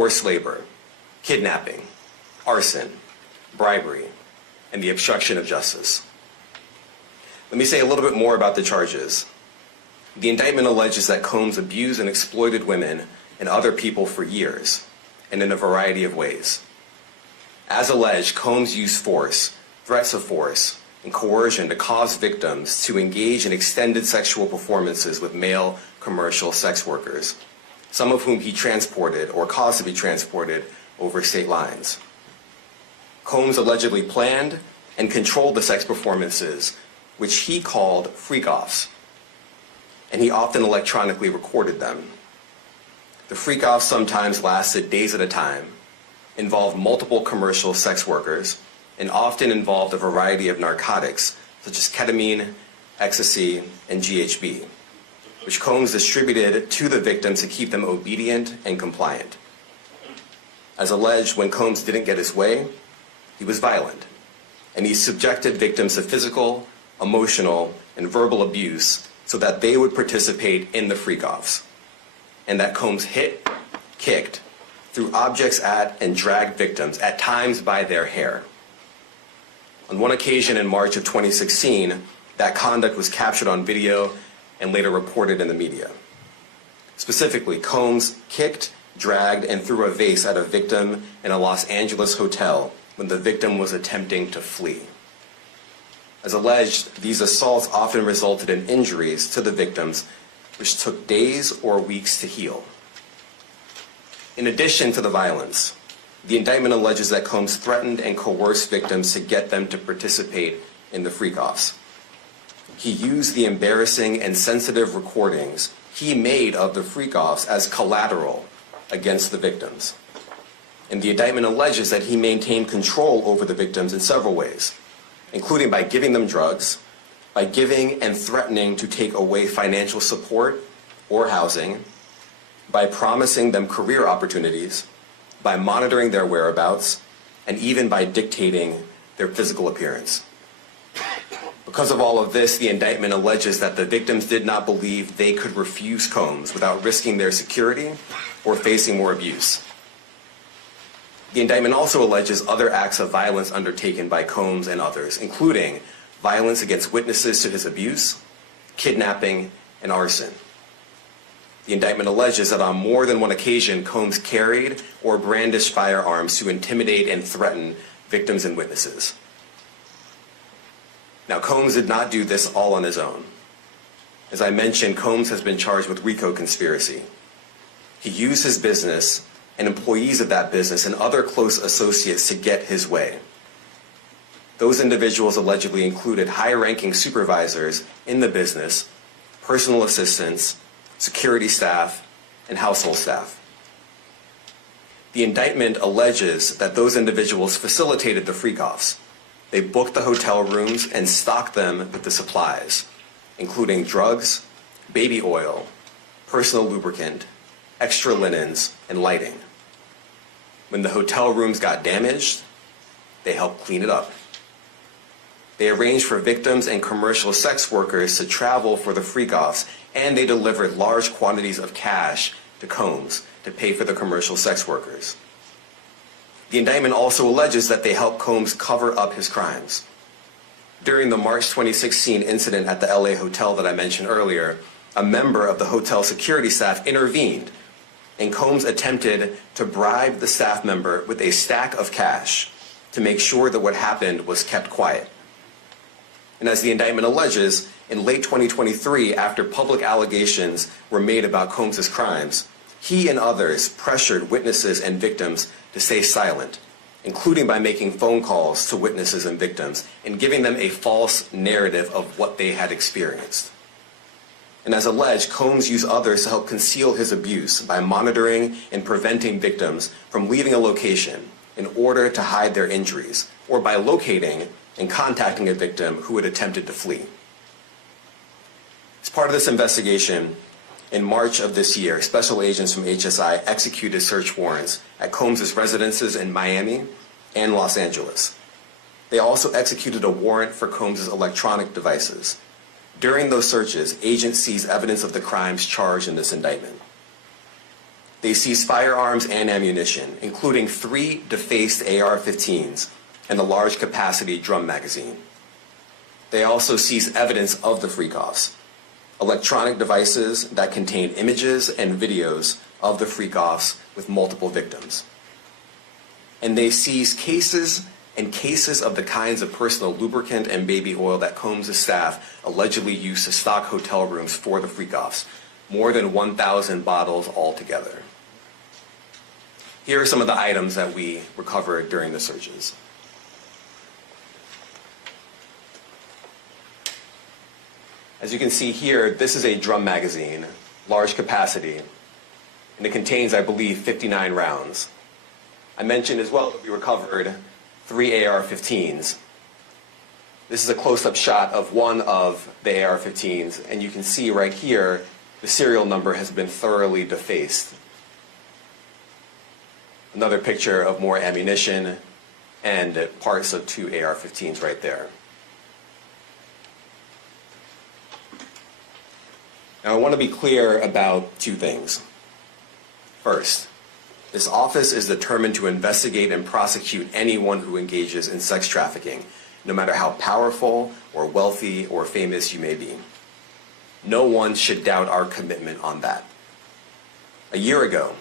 forced labor, kidnapping, arson, bribery, and the obstruction of justice. Let me say a little bit more about the charges. The indictment alleges that Combs abused and exploited women and other people for years, and in a variety of ways. As alleged, Combs used force, threats of force, and coercion to cause victims to engage in extended sexual performances with male commercial sex workers, some of whom he transported or caused to be transported over state lines. Combs allegedly planned and controlled the sex performances, which he called freak-offs, and he often electronically recorded them. The freak-offs sometimes lasted days at a time, involved multiple commercial sex workers, and often involved a variety of narcotics, such as ketamine, ecstasy, and GHB, which Combs distributed to the victims to keep them obedient and compliant. As alleged, when Combs didn't get his way, he was violent, and he subjected victims to physical, emotional, and verbal abuse so that they would participate in the freak-offs, and that Combs hit, kicked, threw objects at, and dragged victims, at times by their hair. On one occasion in March of 2016, that conduct was captured on video and later reported in the media. Specifically, Combs kicked, dragged, and threw a vase at a victim in a Los Angeles hotel when the victim was attempting to flee. As alleged, these assaults often resulted in injuries to the victims, which took days or weeks to heal. In addition to the violence, the indictment alleges that Combs threatened and coerced victims to get them to participate in the freak-offs. He used the embarrassing and sensitive recordings he made of the freak-offs as collateral against the victims. And the indictment alleges that he maintained control over the victims in several ways, including by giving them drugs, by giving and threatening to take away financial support or housing, by promising them career opportunities, by monitoring their whereabouts, and even by dictating their physical appearance. Because of all of this, the indictment alleges that the victims did not believe they could refuse Combs without risking their security or facing more abuse. The indictment also alleges other acts of violence undertaken by Combs and others, including violence against witnesses to his abuse, kidnapping, and arson. The indictment alleges that on more than one occasion, Combs carried or brandished firearms to intimidate and threaten victims and witnesses. Now, Combs did not do this all on his own. As I mentioned, Combs has been charged with RICO conspiracy. He used his business and employees of that business and other close associates to get his way. Those individuals allegedly included high-ranking supervisors in the business, personal assistants, security staff, and household staff. The indictment alleges that those individuals facilitated the freak-offs. They booked the hotel rooms and stocked them with the supplies, including drugs, baby oil, personal lubricant, extra linens, and lighting. When the hotel rooms got damaged, they helped clean it up. They arranged for victims and commercial sex workers to travel for the freak-offs, and they delivered large quantities of cash to Combs to pay for the commercial sex workers. The indictment also alleges that they helped Combs cover up his crimes. During the March 2016 incident at the LA hotel that I mentioned earlier, a member of the hotel security staff intervened, and Combs attempted to bribe the staff member with a stack of cash to make sure that what happened was kept quiet. And as the indictment alleges, in late 2023, after public allegations were made about Combs' crimes, he and others pressured witnesses and victims to stay silent, including by making phone calls to witnesses and victims and giving them a false narrative of what they had experienced. And as alleged, Combs used others to help conceal his abuse by monitoring and preventing victims from leaving a location in order to hide their injuries, or by locating and contacting a victim who had attempted to flee. As part of this investigation, in March of this year, special agents from HSI executed search warrants at Combs' residences in Miami and Los Angeles. They also executed a warrant for Combs' electronic devices. During those searches, agents seized evidence of the crimes charged in this indictment. They seized firearms and ammunition, including 3 defaced AR-15s and a large capacity drum magazine. They also seized evidence of the freak-offs, electronic devices that contain images and videos of the freak-offs with multiple victims. And they seized cases and cases of the kinds of personal lubricant and baby oil that Combs' staff allegedly used to stock hotel rooms for the freak-offs, more than 1,000 bottles altogether. Here are some of the items that we recovered during the searches. As you can see here, this is a drum magazine, large capacity, and it contains, I believe, 59 rounds. I mentioned as well that we recovered 3 AR-15s. This is a close-up shot of one of the AR-15s, and you can see right here, the serial number has been thoroughly defaced. Another picture of more ammunition and parts of 2 AR-15s right there. Now, I want to be clear about 2 things. First, this office is determined to investigate and prosecute anyone who engages in sex trafficking, no matter how powerful or wealthy or famous you may be. No one should doubt our commitment on that. A year ago,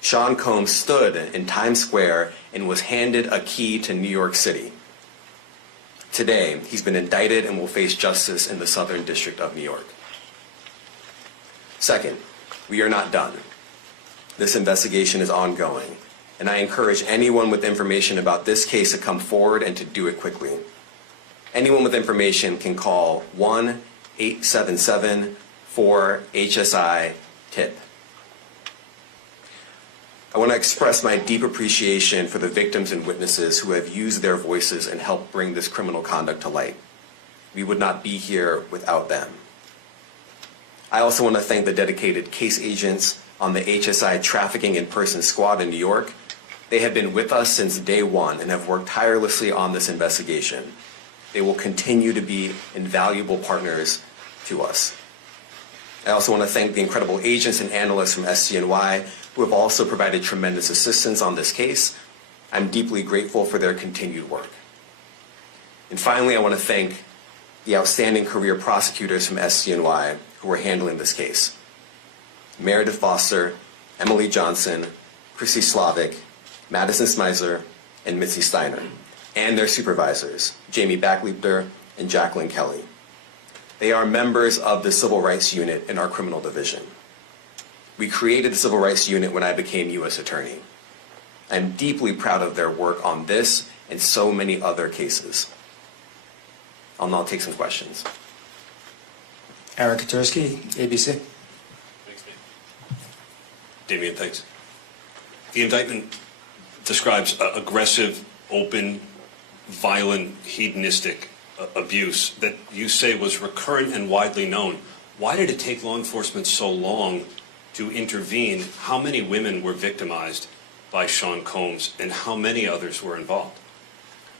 Sean Combs stood in Times Square and was handed a key to New York City. Today, he's been indicted and will face justice in the Southern District of New York. Second, we are not done. This investigation is ongoing, and I encourage anyone with information about this case to come forward and to do it quickly. Anyone with information can call 1-877-4HSI-TIP. I want to express my deep appreciation for the victims and witnesses who have used their voices and helped bring this criminal conduct to light. We would not be here without them. I also want to thank the dedicated case agents on the HSI Trafficking in Person Squad in New York. They have been with us since day one and have worked tirelessly on this investigation. They will continue to be invaluable partners to us. I also want to thank the incredible agents and analysts from SCNY who have also provided tremendous assistance on this case. I'm deeply grateful for their continued work. And finally, I want to thank the outstanding career prosecutors from SCNY who are handling this case. Meredith Foster, Emily Johnson, Chrissy Slavic, Madison Smizer, and Mitzi Steiner, and their supervisors, Jamie Backleiter and Jacqueline Kelly. They are members of the Civil Rights Unit in our criminal division. We created the Civil Rights Unit when I became U.S. Attorney. I'm deeply proud of their work on this and so many other cases. I'll now take some questions. Eric Katursky, ABC. Thanks, Damian, thanks. The indictment describes aggressive, open, violent, hedonistic abuse that you say was recurrent and widely known. Why did it take law enforcement so long to intervene? How many women were victimized by Sean Combs, and how many others were involved?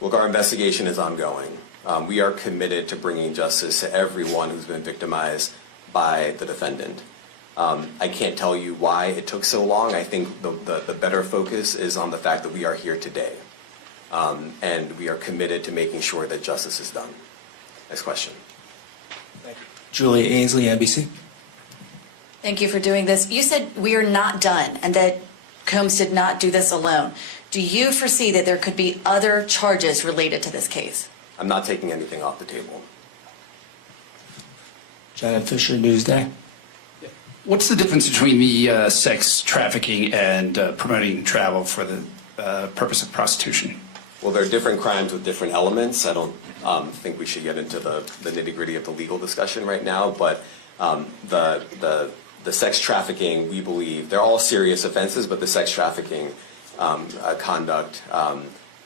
Look, our investigation is ongoing. We are committed to bringing justice to everyone who's been victimized by the defendant. I can't tell you why it took so long. I think the better focus is on the fact that we are here today. And we are committed to making sure that justice is done. Next question. Thank you. Julia Ainsley, NBC. Thank you for doing this. You said we are not done and that Combs did not do this alone. Do you foresee that there could be other charges related to this case? I'm not taking anything off the table. Janet Fisher, Newsday. What's the difference between the sex trafficking and promoting travel for the purpose of prostitution? Well, there are different crimes with different elements. I don't think we should get into the nitty-gritty of the legal discussion right now, but the sex trafficking, we believe, they're all serious offenses, but the sex trafficking conduct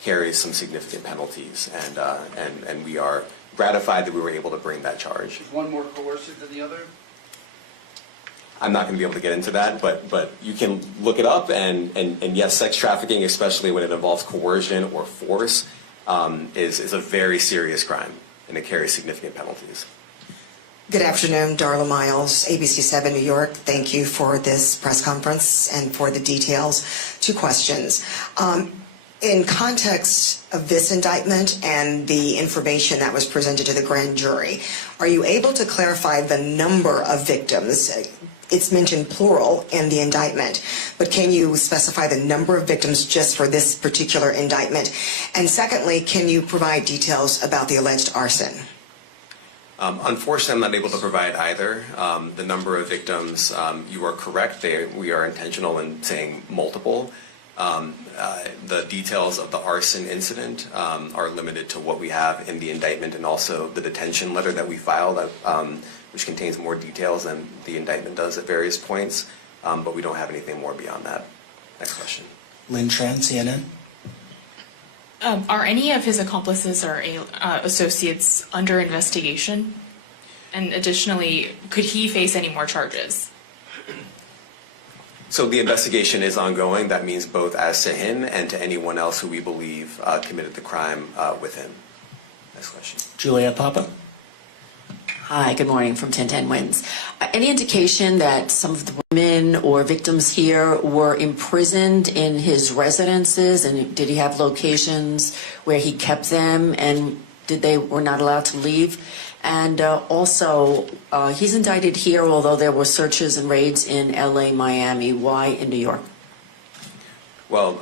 carries some significant penalties, and we are gratified that we were able to bring that charge. Is one more coercive than the other? I'm not going to be able to get into that, but you can look it up, and yes, sex trafficking, especially when it involves coercion or force, is a very serious crime, and it carries significant penalties. Good afternoon, Darla Miles, ABC7 New York. Thank you for this press conference and for the details. 2 questions. In context of this indictment and the information that was presented to the grand jury, are you able to clarify the number of victims? It's mentioned plural in the indictment, but can you specify the number of victims just for this particular indictment? And secondly, can you provide details about the alleged arson? Unfortunately, I'm not able to provide either. The number of victims, you are correct. We are intentional in saying multiple. The details of the arson incident are limited to what we have in the indictment and also the detention letter that we filed, which contains more details than the indictment does at various points. But we don't have anything more beyond that. Next question. Lynn Tran, CNN. Are any of his accomplices or associates under investigation? And additionally, could he face any more charges? So the investigation is ongoing. That means both as to him and to anyone else who we believe committed the crime with him. Next question. Juliet Papa. Hi, good morning from 1010 Wins. Any indication that some of the women or victims here were imprisoned in his residences, and did he have locations where he kept them, and were not allowed to leave? And also, he's indicted here, although there were searches and raids in LA, Miami. Why in New York? Well,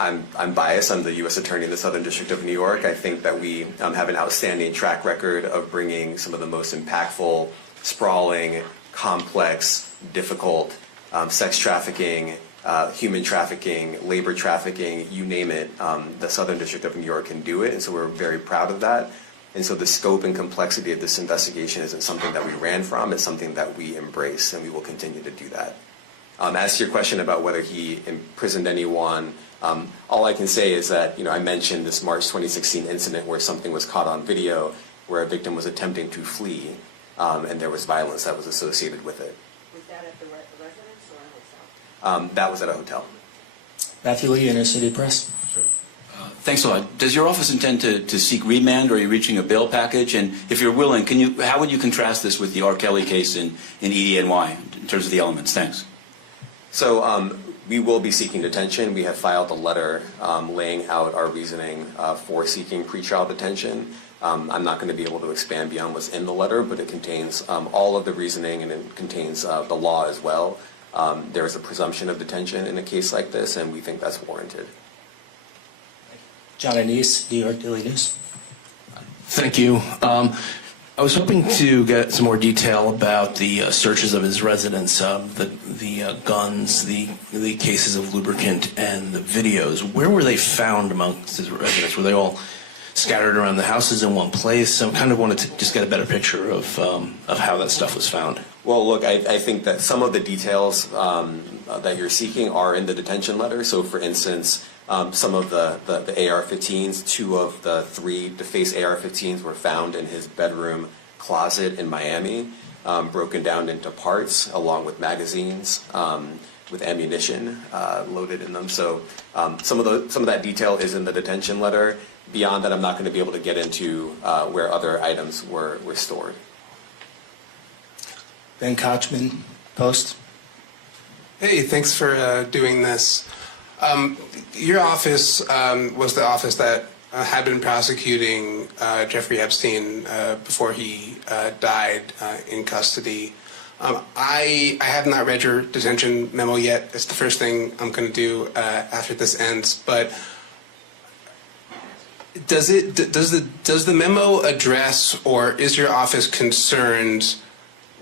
I'm biased. I'm the U.S. Attorney in the Southern District of New York. I think that we have an outstanding track record of bringing some of the most impactful, sprawling, complex, difficult sex trafficking, human trafficking, labor trafficking, you name it. The Southern District of New York can do it, and so we're very proud of that. And so the scope and complexity of this investigation isn't something that we ran from. It's something that we embrace, and we will continue to do that. As to your question about whether he imprisoned anyone, all I can say is that, I mentioned this March 2016 incident where something was caught on video where a victim was attempting to flee, and there was violence that was associated with it. Was that at the residence or a hotel? That was at a hotel. Matthew Lee, Inner City Press. Thanks a lot. Does your office intend to seek remand, or are you reaching a bail package? And if you're willing, how would you contrast this with the R. Kelly case in EDNY in terms of the elements? Thanks. So we will be seeking detention. We have filed a letter laying out our reasoning for seeking pretrial detention. I'm not going to be able to expand beyond what's in the letter, but it contains all of the reasoning, and it contains the law as well. There is a presumption of detention in a case like this, and we think that's warranted. John Anise, New York Daily News. Thank you. I was hoping to get some more detail about the searches of his residence, the guns, the cases of lubricant, and the videos. Where were they found amongst his residence? Were they all scattered around the houses in one place? I kind of wanted to just get a better picture of how that stuff was found. Well, look, I think that some of the details that you're seeking are in the detention letter. So, for instance, some of the AR-15s, 2 of the 3 defaced AR-15s were found in his bedroom closet in Miami, broken down into parts along with magazines with ammunition loaded in them. So some of that detail is in the detention letter. Beyond that, I'm not going to be able to get into where other items were stored. Ben Kochman, Post. Hey, thanks for doing this. Your office was the office that had been prosecuting Jeffrey Epstein before he died in custody. I have not read your detention memo yet. It's the first thing I'm going to do after this ends. But does the memo address, or is your office concerned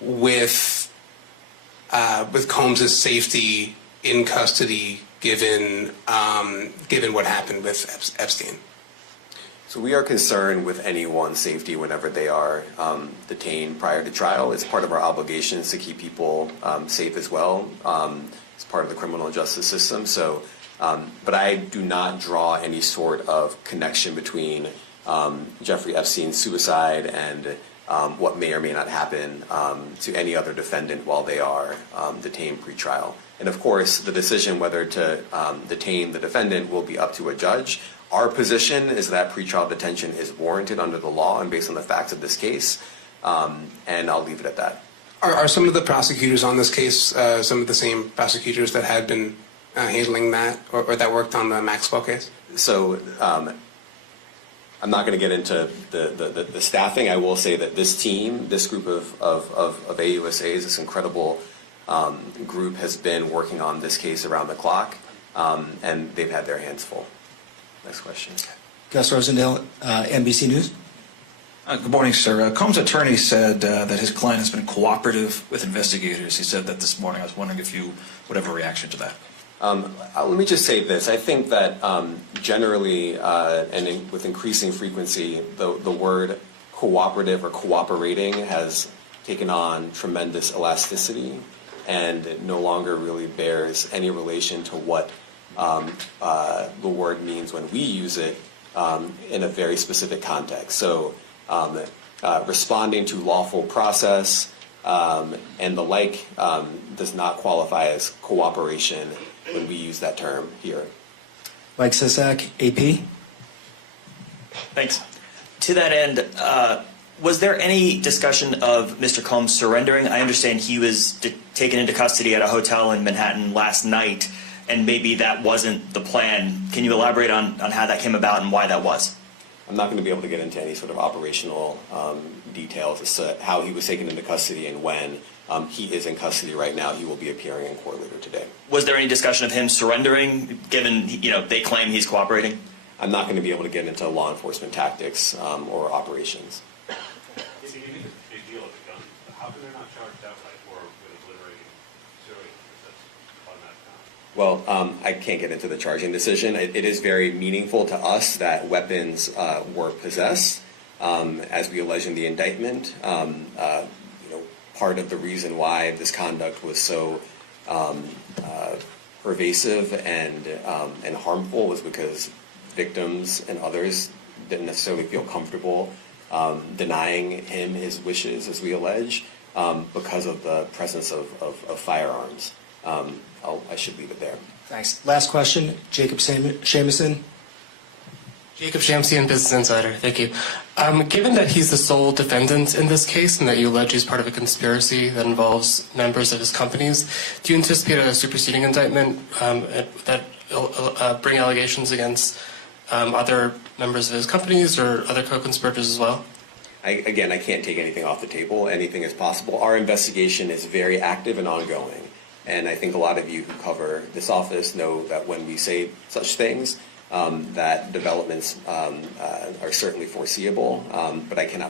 with Combs' safety in custody, given what happened with Epstein? So we are concerned with anyone's safety whenever they are detained prior to trial. It's part of our obligations to keep people safe as well. It's part of the criminal justice system. So, but I do not draw any sort of connection between Jeffrey Epstein's suicide and what may or may not happen to any other defendant while they are detained pre-trial. And of course, the decision whether to detain the defendant will be up to a judge. Our position is that pretrial detention is warranted under the law and based on the facts of this case. and I'll leave it at that. Are some of the prosecutors on this case some of the same prosecutors that had been handling that or that worked on the Maxwell case? So I'm not going to get into the staffing. I will say that this team, this group of AUSAs, this incredible group has been working on this case around the clock, and they've had their hands full. Next question. Gus Rosendale, NBC News. Good morning, sir. Combs' attorney said that his client has been cooperative with investigators. He said that this morning. I was wondering if you would have a reaction to that. Let me just say this. I think that generally with increasing frequency, the word cooperative or cooperating has taken on tremendous elasticity, and it no longer really bears any relation to what the word means when we use it in a very specific context. So responding to lawful process and the like does not qualify as cooperation when we use that term here. Mike Sisak, AP. Thanks. To that end, was there any discussion of Mr. Combs surrendering? I understand he was taken into custody at a hotel in Manhattan last night, and maybe that wasn't the plan. Can you elaborate on how that came about and why that was? I'm not going to be able to get into any sort of operational details as to how he was taken into custody and when. He is in custody right now. He will be appearing in court later today. Was there any discussion of him surrendering, given they claim he's cooperating? I'm not going to be able to get into law enforcement tactics or operations. It's a big deal with the gun. How come they're not charged outright or with obliterating Syria? Because that's automatic. Well, I can't get into the charging decision. It is very meaningful to us that weapons were possessed, as we allege in the indictment. Part of the reason why this conduct was so pervasive and harmful was because victims and others didn't necessarily feel comfortable denying him his wishes, as we allege, because of the presence of firearms. I should leave it there. Thanks. Last question, Jacob Shamison. Jacob Shamsian, Business Insider. Thank you. Given that he's the sole defendant in this case and that you allege he's part of a conspiracy that involves members of his companies, do you anticipate a superseding indictment that bring allegations against other members of his companies or other co-conspirators as well? I can't take anything off the table. Anything is possible. Our investigation is very active and ongoing. And I think a lot of you who cover this office know that when we say such things, that developments are certainly foreseeable, but I cannot